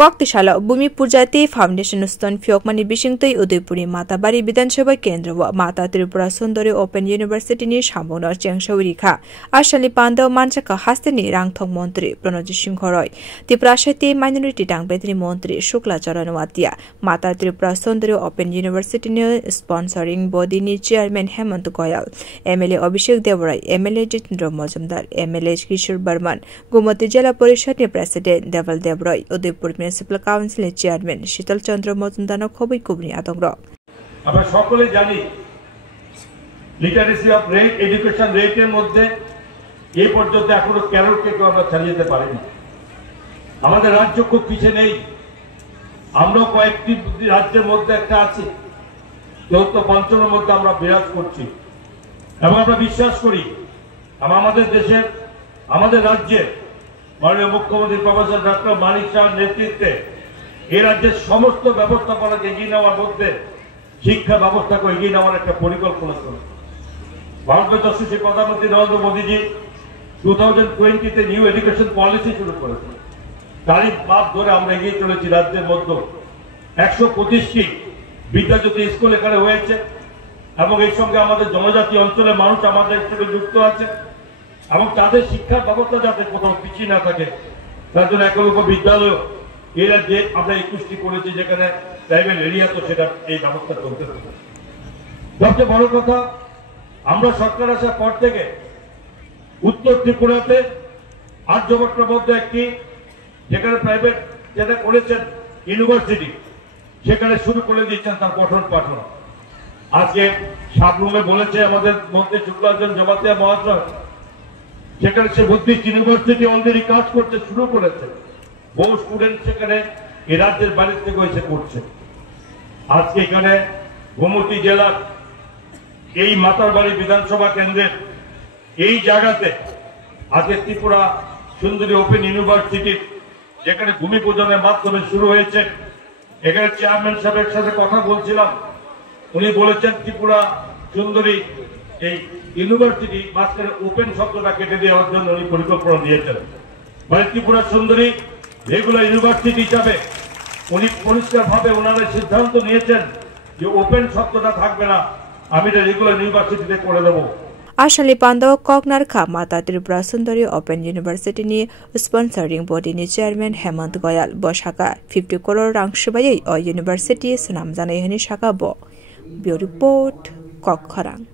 कक्तिशाला भूमि पूजाती foundation स्तन फ्योकमनी बिसिंगतै उदयपुरी माताबारी विधानसभा केन्द्र व माता त्रिपुरा सुंदरी ओपन यूनिवर्सिटी नि सामोनो चेंगसौरिखा आशाली पांडव मानसका हास्तेनि रांथंग मंत्री प्रणजी सिंह रॉय त्रिपुरा साहित्य माइनॉरिटी डांगबेदरी मंत्री शुक्ला चरण वातिया माता त्रिपुरा सुंदरी ओपन यूनिवर्सिटी नि स्पॉन्सरिंग बॉडी नि chairman Hemant Goyal MLA Abhishek Debroy MLA Jitendra Majumder MLA Kishore Barman Gomati Zilla Parishad नि president Debal Debroy Udaipur municipal council chairman Shital Chandra Majumder खबई कुबनी आतंक আমরা সকলে জানি লিটারেসি অফ রেট এডুকেশন রেটের মধ্যে এই পর্যন্ত এখনো ক্যারোটকে আমরা চালিয়ে যেতে পারিনি। আমাদের রাজ্য খুব পিছিয়ে নেই। আমরা কয়েকটি রাজ্যের মধ্যে একটা আছি, চতুর্থ পঞ্চমের মধ্যে আমরা বিরাজ করছি এবং আমরা বিশ্বাস করি আমাদের দেশের আমাদের রাজ্যের মাননীয় মুখ্যমন্ত্রী প্রফেসর ডক্টর মানিক শাহর নেতৃত্বে এই রাজ্যের সমস্ত ব্যবস্থাপনাকে এগিয়ে নেওয়ার মধ্যে শিক্ষা ব্যবস্থাকে এগিয়ে নেওয়ার একটা পরিকল্পনা চলছে। ভারতের যশস্বী প্রধানমন্ত্রী নরেন্দ্র মোদীজি 2020-তে নিউ এডুকেশন পলিসি শুরু করেছেন। তারই মাপ ধরে আমরা এগিয়ে চলেছি। রাজ্যের মধ্যে 125টি বিদ্যাজ্যোতি স্কুল এখানে হয়েছে এবং এর সঙ্গে আমাদের জনজাতি অঞ্চলের মানুষ আমাদের সঙ্গে যুক্ত আছে এবং তাদের শিক্ষার ব্যবস্থা যাতে কোথাও পিছিয়ে না থাকে তার জন্য একলব্য বিদ্যালয় এই রাজ্যে আমরা 21টি করেছি, যেখানে ট্রাইবেল এরিয়া তো সেটা এই ব্যবস্থা চলতে থাকে। সবচেয়ে বড় কথা, আমরা সরকার আসার পর থেকে উত্তর ত্রিপুরাতে আর্যভট্টের মধ্যে একটি যেখানে প্রাইভেট যেটা করেছেন ইউনিভার্সিটি, সেখানে শুরু করে দিচ্ছেন তার পঠন পাঠন। আজকে সাবরুমে বলেছে আমাদের মন্ত্রী শুক্লাচরণ জমাতিয়া মহাশয়, সেখানে সে বুদ্ধিস্ট ইউনিভার্সিটি অলরেডি কাজ করতে শুরু করেছে। বহু স্টুডেন্ট সেখানে এই রাজ্যের বাইরে থেকে এসে করছে। আজকে এখানে গোমতী জেলার এই মাতারবাড়ি বিধানসভা কেন্দ্রের এই জায়গাতে আজকে ত্রিপুরা সুন্দরী ওপেন ইউনিভার্সিটি যেখানে ভূমি পূজনের মাধ্যমে শুরু হয়েছে। এখানে চেয়ারম্যান সাহেবের সাথে কথা বলছিলাম, উনি বলেছেন ত্রিপুরা সুন্দরী এই ইউনিভার্সিটি মাঝখানে ওপেন শব্দটা কেটে দেওয়ার জন্য উনি পরিকল্পনা নিয়েছেন। মানে ত্রিপুরা সুন্দরী রেগুলার ইউনিভার্সিটি হিসাবে উনি পরিষ্কারভাবে ওনারা সিদ্ধান্ত নিয়েছেন যে ওপেন শব্দটা থাকবে না, আমি এটা রেগুলার ইউনিভার্সিটিতে করে দেবো। आशाली पांडव कॉकनर खा माता त्रिपुरा सुंदरी ओपन यूनिवर्सिटी नि स्पॉन्सरिंग बॉडी नि चेयरमैन हेमंत गोयल बशाका 50 करोड़ रां सुबायै यूनिवर्सिटी सुनाम जानाय हनि शाखा बो ब्यूरो रिपोर्ट कॉक खरांग।